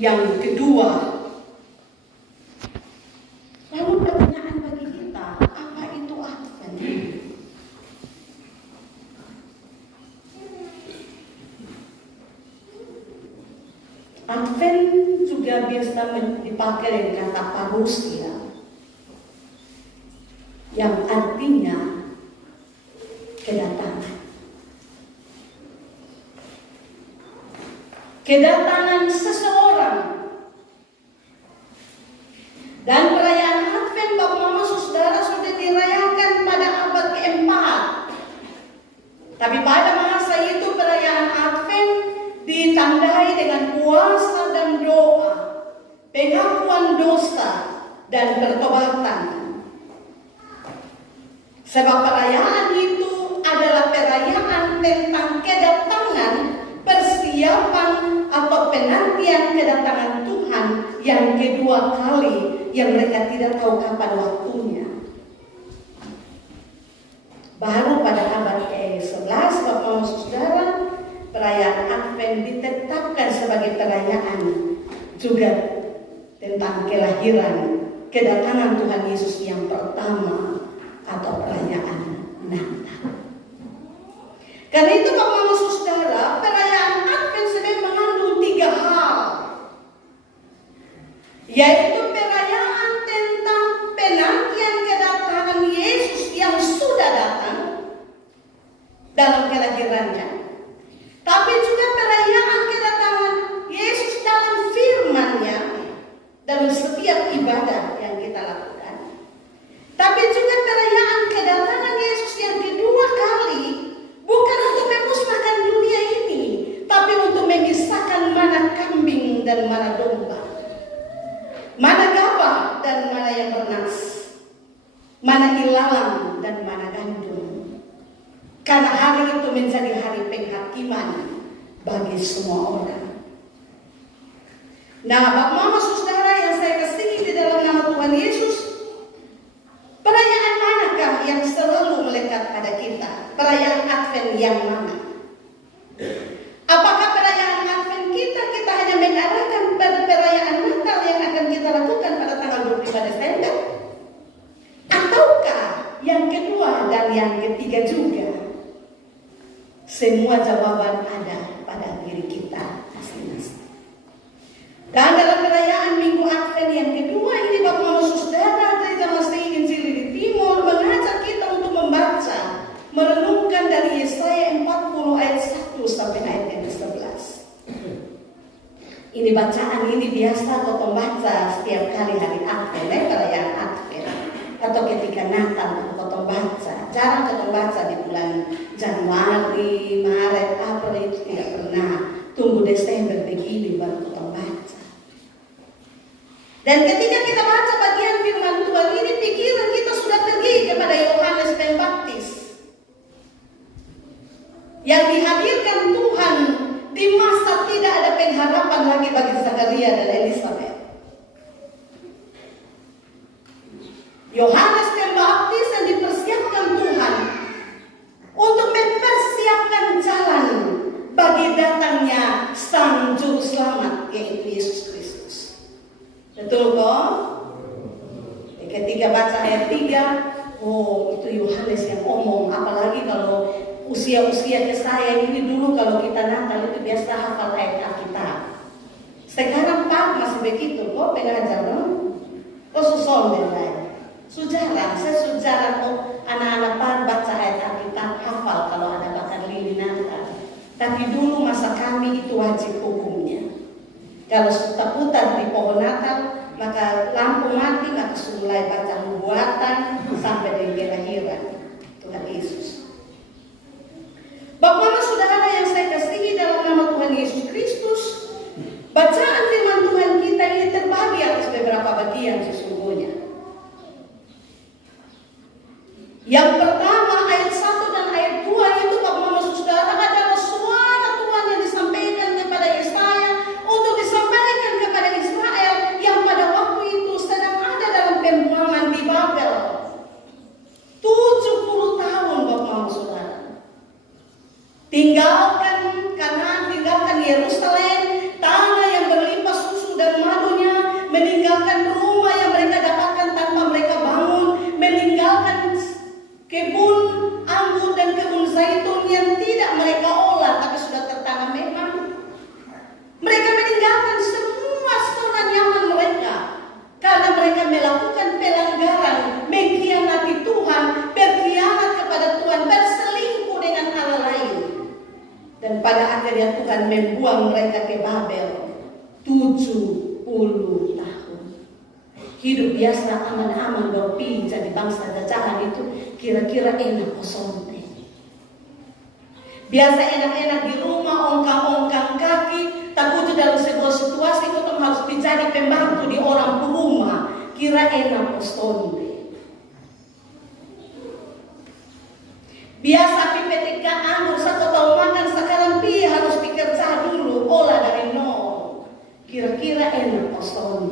yang kedua. Lalu pertanyaan bagi kita, apa itu Advent? Advent juga biasa dipakai dengan kata parousia, yang artinya kedatangan. Kedatangan seseorang. Dan perayaan Advent Bapak Mama Saudara sudah dirayakan pada abad keempat. Tapi pada masa itu perayaan Advent ditandai dengan puasa dan doa, pengakuan dosa dan pertobatan. Sebab perayaan itu adalah perayaan tentang kedatangan, persiapan atau penantian kedatangan Tuhan yang kedua kali yang mereka tidak tahu kapan waktunya. Baru pada abad ke-11 Bapak Saudara, perayaan Advent ditetapkan sebagai perayaan juga tentang kelahiran, kedatangan Tuhan Yesus yang pertama atau perayaan Natal. Karena itu Bapak Saudara, perayaan Advent sebenarnya mengandung 3 hal, yaitu perayaan tentang penantian kedatangan Yesus yang sudah datang dalam kelahirannya, tapi juga perayaan kedatangan Yesus dalam firman-Nya dalam setiap ibadah yang kita lakukan, tapi juga perayaan kedatangan Yesus yang kedua kali, bukan untuk memusnahkan dunia ini, tapi untuk memisahkan mana kambing dan mana domba, mana gabah dan mana yang bernas, mana ilalang dan mana gandum. Karena hari itu menjadi hari penghakiman bagi semua orang. Nah, Bapak Mama Saudara yang saya kasihi di dalam nama Tuhan Yesus, perayaan manakah yang selalu melekat pada kita? Perayaan Advent yang mana? Apakah perayaan Advent kita hanya mengarahkan pada perayaan Natal yang akan kita lakukan pada tanggal 25 Desember? Ataukah yang kedua dan yang ketiga juga? Semua jawaban ada pada diri kita masing-masing. Dan dalam perayaan Minggu Advent yang kedua ini Bapak Mama Saudara, Gereja Masih Injil di Timur mengajak kita untuk membaca, merenungkan dari Yesaya 40 ayat 1 sampai ayat yang ke-11. Ini bacaan ini biasa kau baca setiap kali hari Advent, perayaan Advent, atau ketika Natal kau baca. Jarang kau baca di bulan Januari, Maret, April, itu tidak pernah. Tunggu Desember begini baru kau baca. Dan ketika kita baca bagian firman Tuhan ini, pikiran kita sudah pergi kepada Yohanes Pembaptis yang dihadirkan Tuhan di masa tidak ada pengharapan lagi bagi Zakaria dan Elizabeth. Yohanes Pembaptis yang dipersiapkan Tuhan untuk mempersiapkan jalan bagi datangnya Sang Juru Selamat, yaitu Yesus Kristus. Betul kok? Ketika baca ayat 3, oh itu Yohanes yang ngomong. Apalagi kalau usia-usia ke saya ini, dulu kalau kita Natal itu biasa hafal ayat Alkitab. Sekarang Pak masih begitu kok pengajar, no? Kok susah lain. Sejarah, saya sejarah kok anak-anak Pak baca ayat Alkitab, hafal kalau ada bakar lilin Natal. Tapi dulu masa kami itu wajib hukumnya. Kalau sudah putar di pohon Natal, maka lampu mati, maka mulai baca nubuatan sampai dengan kelahiran Tuhan Yesus. Bapak Mama Saudara yang saya kasihi dalam nama Tuhan Yesus Kristus, bacaan firman Tuhan kita ini terbagi atas beberapa bagian sesungguhnya. Yang pertama ayat 1 dan ayat 2 itu Bapak Mama Saudara adalah suara Tuhan yang disampaikan kepada Yesaya untuk disampaikan kepada Israel yang pada waktu itu sedang ada dalam pembuangan di Babel. 70 tahun Bapak Mama Saudara. Tinggalkan Kanaan, tinggalkan Yerusalem, tanah yang berlimpah susu kebun anggur dan kebun zaitun yang tidak mereka olah tapi sudah tertanam memang. Mereka meninggalkan semua zona nyaman mereka karena mereka melakukan pelanggaran, mengkhianati Tuhan, berkhianat kepada Tuhan, berselingkuh dengan Allah lain. Dan pada akhirnya Tuhan membuang mereka ke Babel 70 tahun. Hidup biasa aman-aman berpi jadi bangsa jajahan itu kira-kira enak kosong. Biasa enak-enak di rumah, ongkang-ongkang kaki, takut dalam sebuah situasi kita harus menjadi pembantu di orang rumah, kira enak kosong. Biasa petik anggur, satu tahu makan sekarang pi harus bekerja dulu, olah dari nol. Kira-kira enak kosong.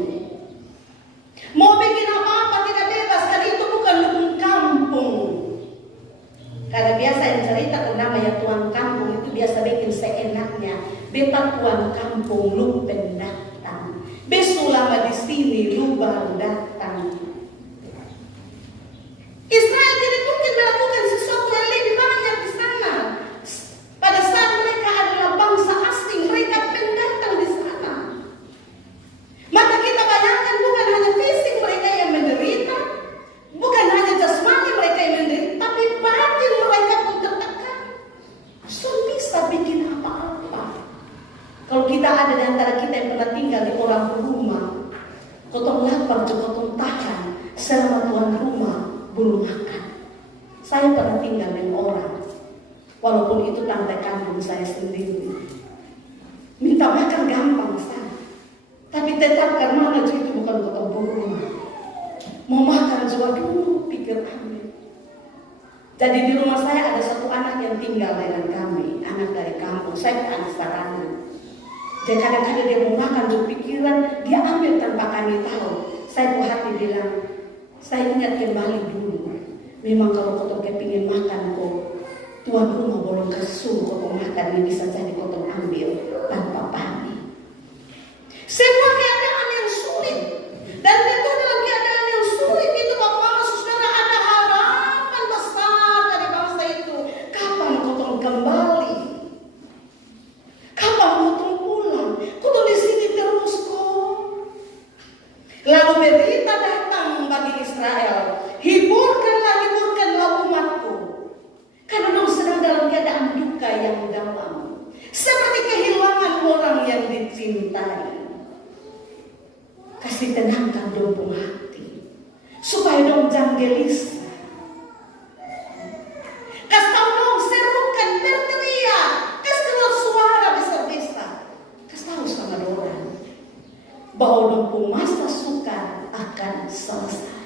Mau bikin apa-apa tidak bebas, karena itu bukan lubung kampung. Karena biasa yang cerita namanya tuan kampung itu biasa bikin seenaknya. Beta tuan kampung lu pendatang. Besu lama di sini lu baru datang. Israel tidak mungkin melakukan sesuatu yang lebih banyak di sana. Pada saat mereka adalah bangsa asing, mereka pendatang di sana. Maka kita bayangkan bukan hanya fisik mereka yang menderita, bukan hanya jasmani mereka yang menderita, tapi batin mereka pun tertekan. Sudah bisa bikin apa-apa. Kalau kita ada di antara kita yang pernah tinggal di orang rumah, kotong lapar, kotong tahan, selama tuan rumah belum makan. Saya pernah tinggal dengan orang, walaupun itu lantai kampung saya sendiri. Minta makan gampang saya, tapi tetap karena itu bukan kotong rumah. Mau makan juga dulu pikir ambil. Jadi di rumah saya ada satu anak yang tinggal dengan kami, anak dari kampung. Saya anak sarana. Jadi kadang-kadang dia mau makan tuh pikiran, dia ambil tanpa kami tahu. Saya buat hati bilang, saya ingat kembali dulu. Memang kalau kotong kepingin makan kok, tuan rumah bolong kasur kotong makan ini bisa jadi kotong ambil tanpa pamit. Semua keadaan yang sulit, dan itu dalam keadaan yang sulit itu Bapak Saudara ada harapan besar dari bangsa itu. Kapan kotong kembali? Kapan kotong pulang? Kotong di sini terus kok. Lalu berita datang bagi Israel, hiburkanlah umatku, karena dong sedang dalam keadaan duka yang dalam, seperti kehilangan orang yang dicintai. Kasih tenangkan dong hati, supaya dong jangan gelisah. Kasih tahu dong serukan, berteriak, kasih keluar suara besar-besar. Kasih tahu sama orang bahwa dong masa sukar akan selesai.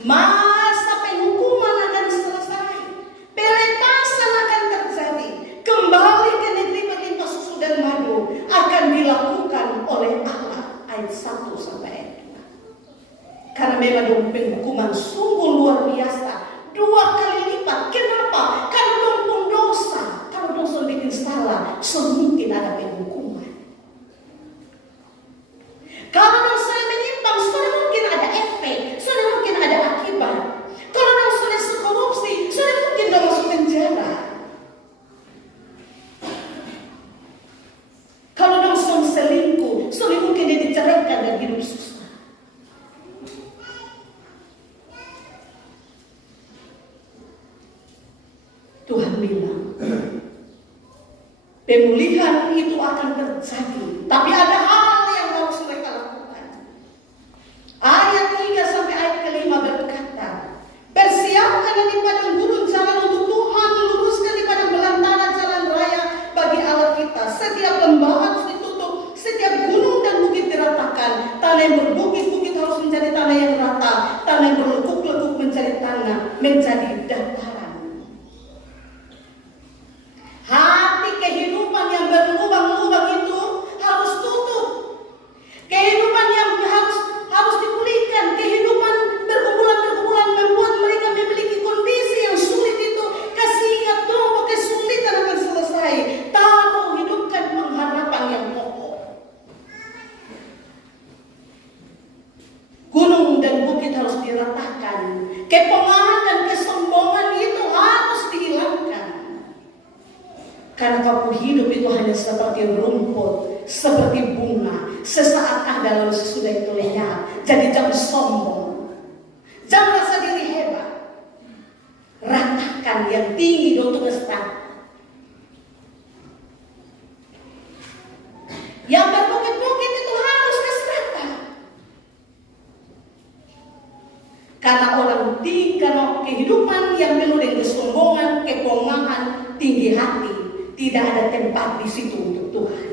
Masa penghukuman akan selesai, pelepasan akan terjadi, kembali ke negeri berlimpah susu dan madu akan dilakukan oleh Allah. Ayat 1 sampai ayat 2. Karena memang dong penghukuman sungguh luar biasa, 2 kali lipat. Kenapa? Karena dong pun dosa. Kalau dosa bikin salah, semungkin ada penghukuman. Kalau dosa menyimpang, sudah mungkin ada efek, sudah mungkin ada akibat. Kalau dosa korupsi, sudah mungkin dong masuk penjara. Kalau dosa selingkuh, sudah mungkin dia diceraikan dan hidup susah. Tuhan bilang, pemulihan itu akan terjadi, tapi ada hal yang harus mereka lakukan. Ayat 3 sampai ayat ke-5 berkata, persiapkanlah di padang gurun jalan untuk Tuhan, luruskan di padang belantara jalan raya bagi Allah kita. Setiap lembah harus ditutup, setiap gunung dan bukit diratakan. Tanah yang berbukit-bukit harus menjadi tanah yang rata, tanah yang berlekuk-lekuk menjadi dataran. Hati kehidupan yang berlubang-lubang itu harus tutup. Karena kau hidup itu hanya seperti rumput, seperti bunga. Sesaat ada lalu sesudah itu lenyap. Jadi jangan sombong, jangan rasa diri hebat. Ratakan yang tinggi untuk kestaan. Yang berbukit-bukit itu harus ke selatan. Karena karena kehidupan yang penuh dengan kesombongan, kepongahan, tinggi hati, tidak ada tempat di situ untuk Tuhan.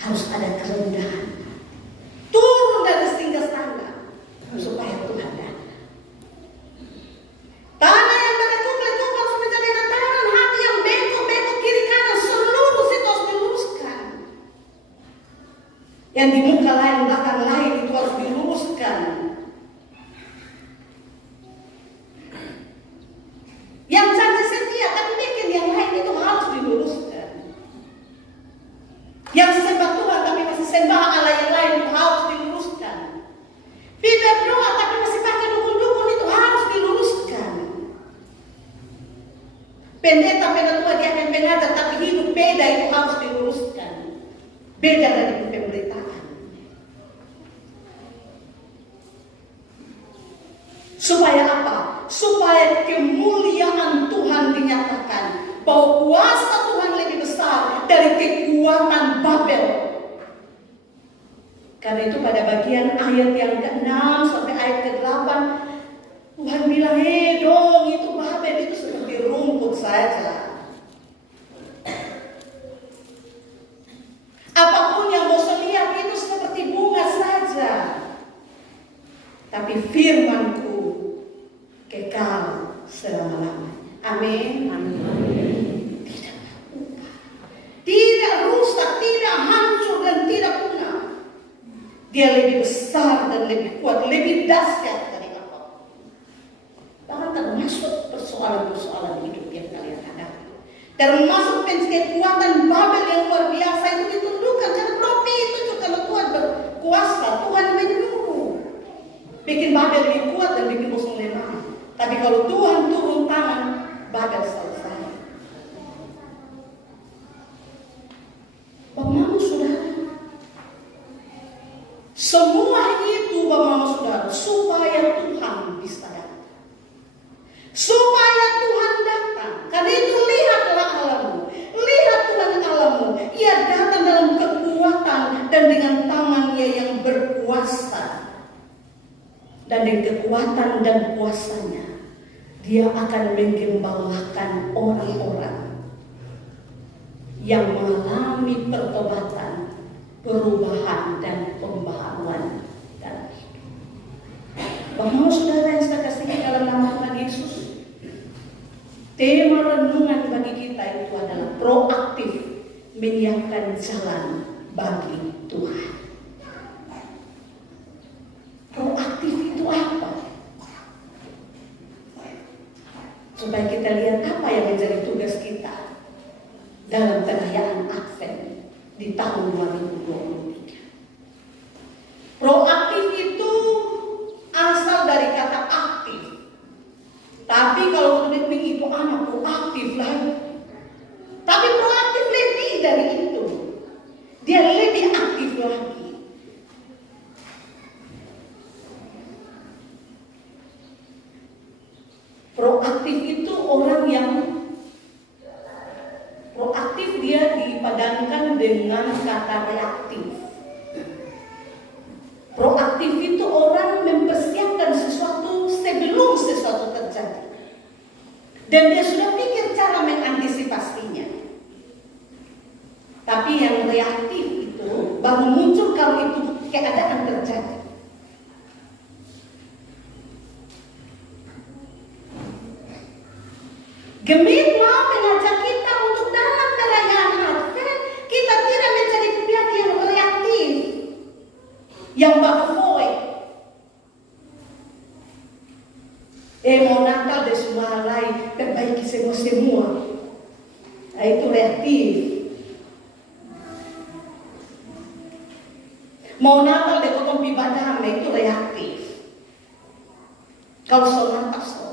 Harus ada kerendahan. Turun dari tingkat standar supaya Tuhan datang. Tanah yang berlekuk-lekuk harus menjadi dataran, hati yang bengkok-bengkok kiri kanan, seluruh situ harus diluruskan. Yang di muka lain, belakang lain itu harus diluruskan. Yang janji setia tapi bikin yang lain itu harus diluruskan. Yang sembah Tuhan tapi masih sembah Allah yang lain itu harus diluruskan. Tidak berdoa tapi masih pakai dukun-dukun itu harus diluruskan. Pendeta Tuhan dia akan pengajar tapi hidup beda itu harus diluruskan. Beda dari pemberitaan. Supaya apa? Supaya kemuliaan Tuhan dinyatakan. Bahwa kuasa Tuhan lebih besar dari kekuatan Babel. Karena itu pada bagian ayat yang ke-6 sampai ayat ke-8 Tuhan bilang, dong itu Babel itu seperti rumput saja. Apapun yang Musa lihat itu seperti bunga saja. Tapi firman-Ku kekal selama-lamanya. Amin. Tidak rusak, tidak hancur dan tidak punah. Dia lebih besar dan lebih kuat, lebih dahsyat dari apapun. Bahkan termasuk persoalan-persoalan hidup yang kalian hadapi. Termasuk kekuatan Babel yang luar biasa itu ditundukkan. Karena Robi itu juga kalau Tuhan berkuasa, Tuhan menyuruh. Bikin Babel lebih kuat dan bikin musuh lemah. Tapi kalau Tuhan turun tangan, Babel selesai. Bapak Mama Saudara, semua itu Bapak Mama Saudara supaya Tuhan bisa datang. Supaya Tuhan datang. Karena itu lihatlah Allahmu. Lihat Tuhan Allahmu. Ia datang dalam kekuatan dan dengan tangannya yang berkuasa. Dan dengan kekuatan dan kuasanya Dia akan menggembalakan orang-orang yang mengalami pertobatan, perubahan dan pembaharuan dalam hidup. Bapak Saudara yang saya kasih dalam nama Tuhan Yesus, tema renungan bagi kita itu adalah proaktif menyiapkan jalan bagi Tuhan. Proaktif itu apa? Supaya kita lihat apa yang menjadi tugas kita dalam perayaan Advent di tahun 2023. Proaktif itu asal dari kata aktif. Tapi kalau lebih itu anak proaktif lagi. Tapi proaktif lebih dari itu. Dia lebih aktif lagi. Proaktif itu orang yang proaktif, dia dipadankan dengan kata reaktif. Proaktif itu orang mempersiapkan sesuatu sebelum sesuatu terjadi. Dan dia sudah pikir cara mengantisipasinya. Tapi yang reaktif itu baru muncul kalau itu keadaan terjadi. Gemit mau mengajak kita untuk dalam perayaan Advent kita tidak mencari pihak yang reaktif, yang baru foy. Mau Natal deh semua lain, perbaiki semua. Nah, itu reaktif. Mau Natal deh potong ibadah, itu reaktif. Kalau soal Natal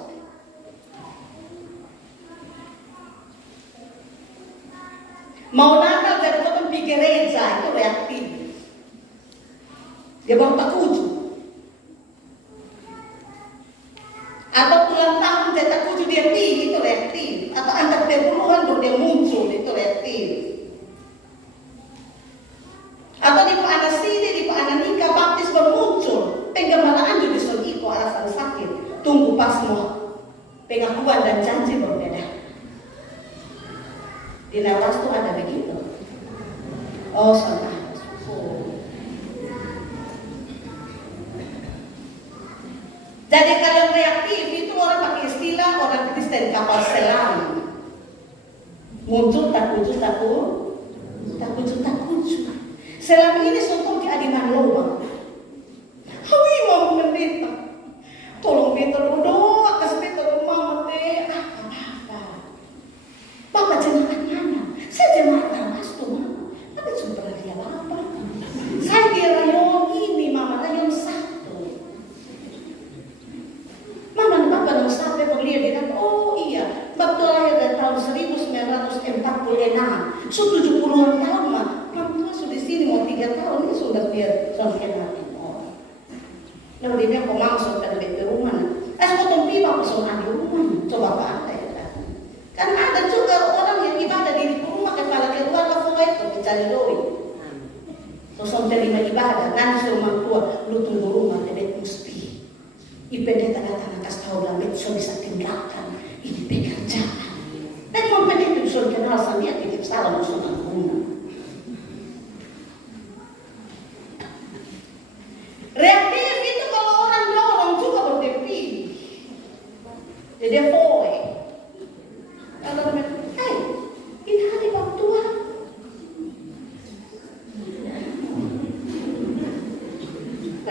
Mau Natal jadi potong pergi gereja itu reaktif. Dia baru takuju. Atau ulang tahun dia takuju dia pergi itu reaktif. Atau antar perpuluhan baru dia muncul itu reaktif. Atau di anak sini, di anak nikah baptis baru muncul. Penggemalaan juga disuruh iko alasan sakit. Tunggu pas mau pengakuan dan janji baru beda. Di Lawas tuh ada begitu. Oh, salah. Jadi kalau reaktif itu orang pakai istilah orang Kristen kapal selam. Muncul takuju. Selam ini contoh di adiman lubang. Hawi mau pendeta. Tolong beta doa kasih beta rumah teh. Apa? Bapak jemaat mana? Saya jemaat Lawas tuh mama. Tapi sudah dia apa? Saya dia rayon ini mama rayon satu. Mama bapak dong sampai beliau dia kata, oh iya, waktu lahir dari tahun 1946, sudah 70-an tahun mah. Orang tua sudah di sini mau 3 tahun ini sudah dia sampai nanti. Lalu dia bilang, kok mama sudah di rumah? Potong pipa pasang di rumah. Coba apa ya? Kan ada juga orang yang ibadah di rumah kepala keluarga semua itu mencari doi. Sosok terima ibadah, nanti rumah tua, lu tunggu rumah, dia mesti. IPD tanda-tanda kasih tahu dalam itu bisa tinggalkan ini pekerjaan. Dan mau pendek itu sudah kenal sama dia titip salam musuh guna. Reaktif itu kalau orang dorong juga berdepi. Jadi dia foe. Kalau dia bilang, hey, ini hari waktu tua.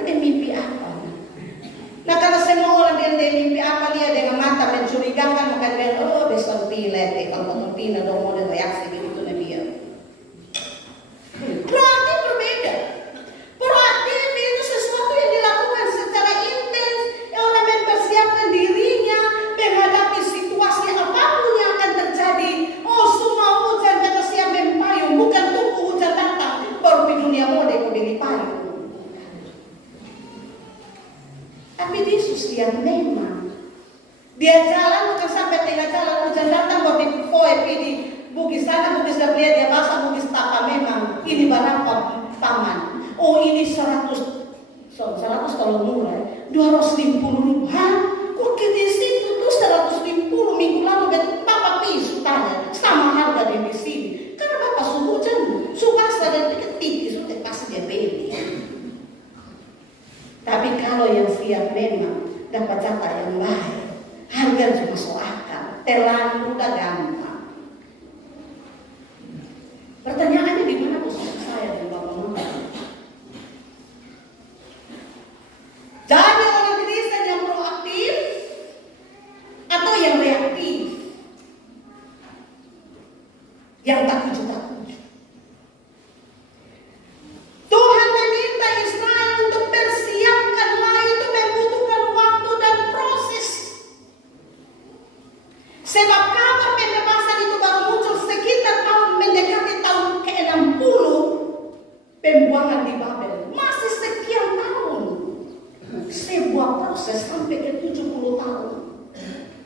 Ada mimpi apa? Nah kalau semua orang dia mimpi apa dia dengan mata mencurigakan maka dia oh besok pilih kalau potong pina dong mau reaksi begitu nih dia. Proaktif berbeda. Proaktif itu sesuatu yang dilakukan secara intens. Orang mempersiapkan dirinya menghadapi situasi apapun yang akan terjadi. Oh semua hujan kata siap mempayung bukan tunggu hujan datang baru di dunia mode kau beli payung. Tapi Yesus yang memang dia jalan bukan sampai tengah jalan hujan datang baru dipoe di bugis sana bugis dah lihat dia basah bugis tapa memang ini barang paman. Oh ini 100 kalau murah 250.000. Hah? Kok di situ tuh 150 minggu lalu betul papa pisu tanya sama harga di sini. Karena bapak suhu hujan subasa dan ketik sudah pasti dia beli. Tapi kalau yang siap memang dapat jatah yang baik, harga cuma masuk akal, terlalu udah gampang. Pertanyaannya di mana usaha saya dan bapak mama? Jadi orang Kristen yang proaktif atau yang reaktif? Yang takuju. Tuhan meminta Israel untuk bersiapkan itu membutuhkan waktu dan proses. Sebab kabar pembebasan itu baru muncul sekitar tahun mendekati tahun ke-60 pembuangan di Babel. Masih sekian tahun. Sebuah proses sampai ke 70 tahun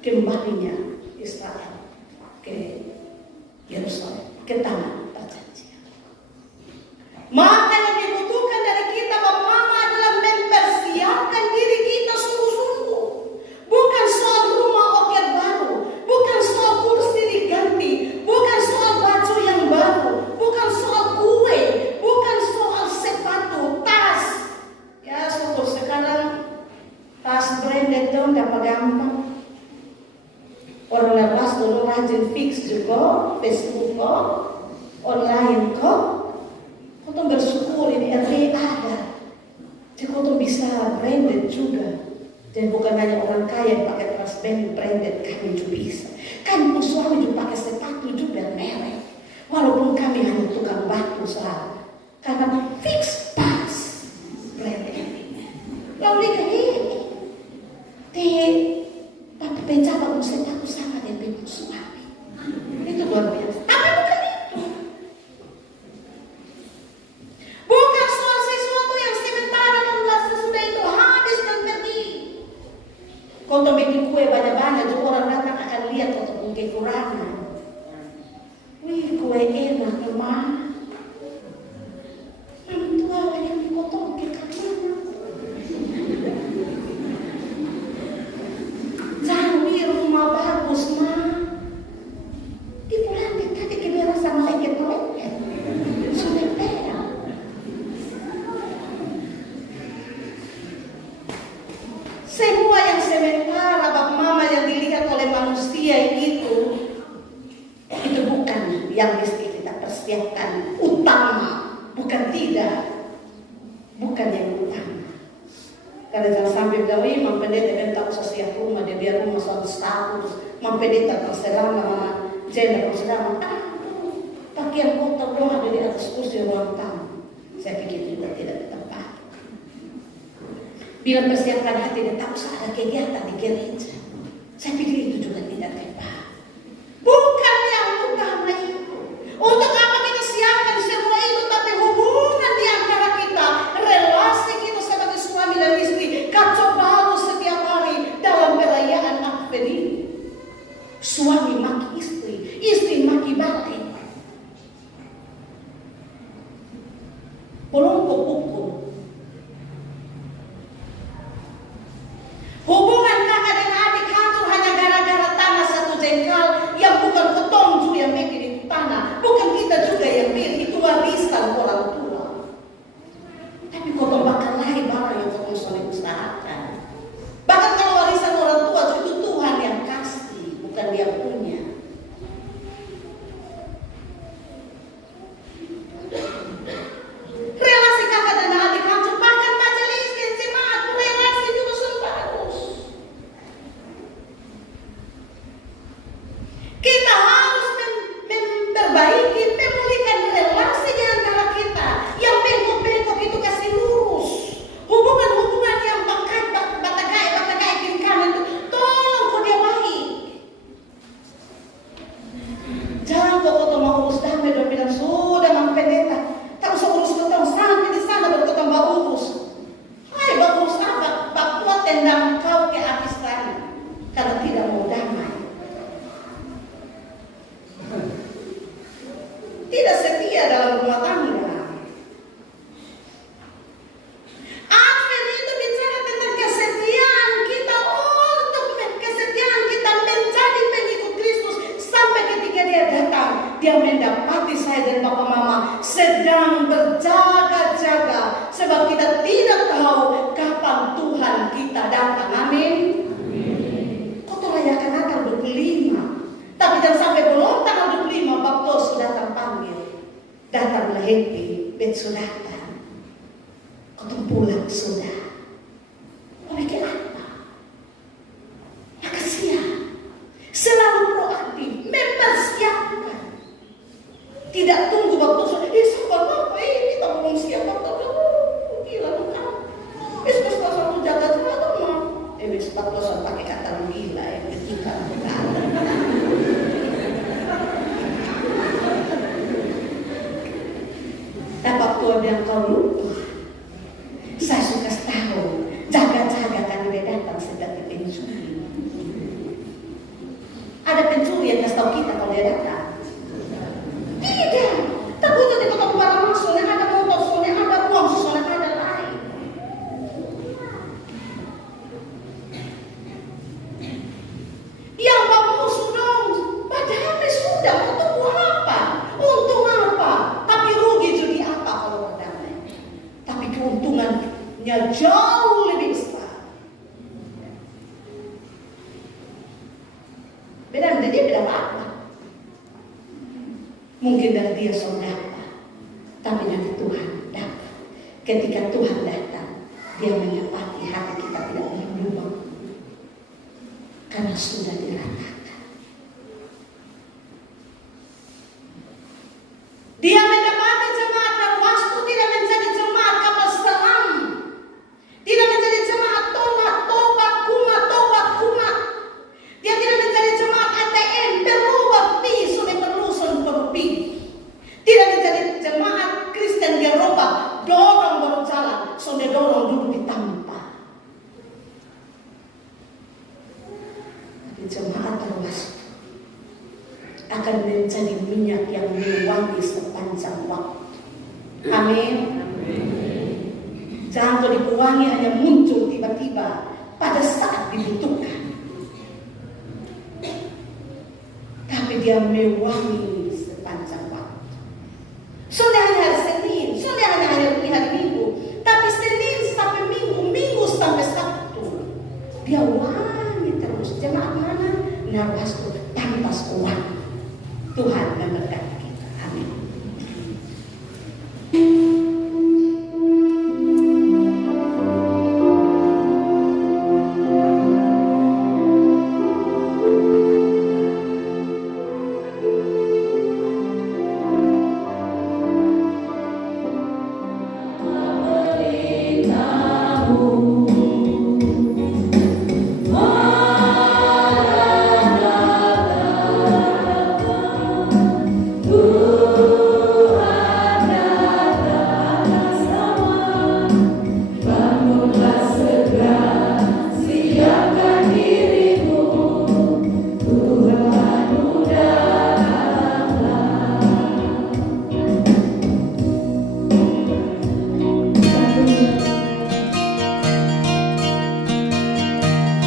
kembalinya Israel ke Yerusalem, ke tanah perjanjian. Maka yang dibutuhkan dari kita Bapak Mama adalah mempersiapkan diri kita sungguh-sungguh. Bukan soal rumah oker baru, bukan soal kursi diganti, bukan soal baju yang baru, bukan soal kue, bukan soal sepatu, tas. Ya syukur sekarang tas branded dong dapat gampang. Orang Lawas dulu rajin fix juga, Facebook kok, online kok. Kau bersyukur ini RW ada. Jadi kau bisa branded juga. Dan bukan hanya orang kaya yang pakai tas branded, kami juga bisa. Kami pun suami juga pakai sepatu juga merek. Walaupun kami hanya tukang batu saja. Karena fix pas branded. Lalu dia kata, tapi pencapat sepatu sama dengan pintu suami. Itu luar biasa. Tapi bukan itu. yang mesti kita persiapkan utama, bukan tidak, bukan yang utama. Karena jangan sampai bilang, Mang Pendeta kan tak usah siap rumah, dia biar rumah suatu status, Mang Pendeta tak selama, jenda tak selama, pakaian kotor dong ada di atas kursi ruang tamu. Saya pikir juga tidak tepat. Bila persiapkan hati, dia tak usah ada kegiatan di gereja. Saya pikir itu juga tidak tepat. Bukan yang utama itu. Untuk apa kita siapkan semua itu, tapi hubungan di antara kita, relasi kita sebagai suami dan istri, kacau balau setiap hari dalam perayaan Advent ini. Suami maki istri, istri maki balik. Pelongkok hukum. Hubungan kakak dan adik hancur hanya gara-gara tanah satu jengkal yang bukan ketongju yang bikin itu tanah, bukan kita juga yang bikin itu warisan orang tua. Tapi kau bakal lain barang yang kau saling usahakan. Bahkan kalau warisan orang tua itu Tuhan yang kasih, bukan dia punya. Relasi kakak dan adik hancur, bahkan majelis dan jemaat relasi juga bagus. Kita harus memperbaiki, memulihkan relasi di antara kita. Yang bengkok-bengkok itu kasih lurus. Hubungan-hubungan yang batagai kiri kanan itu, tolong kau dia baik. Jangan kau mau urus damai dan bilang sudah Mang Pendeta, tak usah urus ketong sampai di sana baru ketong mau urus. Hai, mau urus apa? Bak kuat tendang kau ke api sana. Kalau tidak mau damai. Tidak setia dalam rumah tangga. Advent itu bicara tentang kesetiaan kita, untuk kesetiaan kita menjadi pengikut Kristus sampai ketika dia datang. Dia mendapati saya dan Bapak Mama sedang berjaga-jaga, sebab kita tidak tahu kapan Tuhan kita datang. Amin. Kau tuh rayakan Natal 25, tapi jangan sampai belum tanggal 25 Baptos sudah terpanggil, datanglah happy, bet sudah datang, kau tuh pulang sudah. Mau bikin apa? Maka siap, selalu proaktif, mempersiapkan. Tidak tunggu waktu sudah, sabar apa ini, tak belum siap waktu gila bukan. Pas satu jaga jaga mah. Pas pakai kata gila yang ketika bukan. Dapat tua yang kau lupa. Saya suka tahu, jaga-jaga kan dia datang seperti pencuri. Ada pencuri yang kasih tahu kita kalau dia datang. Tidak, tak butuh di kota barang soalnya ada motor, soalnya ada uang, soalnya ada lain. Yang bapak sudah, padahal sudah, untuk apa? Untung apa? Tapi rugi jadi apa kalau berdamai? Tapi keuntungannya jauh lebih besar. Beda, dia beda apa? Mungkin dari dia saudara, tapi nanti Tuhan dapat. Ketika Tuhan datang, dia mendapati hati kita tidak berubah, karena sudah diratakan. Dia mendapati jemaat dan waktu tidak menjadi jemaat kapal selam, tidak menjadi jemaat tobat kumat. Dia tidak menjadi jemaat ATM berubah sudah perlusun perpi. Tidak menjadi jemaat Kristen di Eropa dorong baru jalan, sudah dorong duduk di tampa. Tapi jemaat terwas akan menjadi minyak yang mewangi sepanjang waktu. Amin. Jangan kau dipewangi hanya muncul tiba-tiba pada saat dibutuhkan, tapi dia mewangi sepanjang waktu. Sudah hari Senin, sudah hari Minggu, tapi Senin sampai Minggu sampai Sabtu, dia wangi terus. Jemaat mana? Narwas tanpa uang. Tuhan memberkati.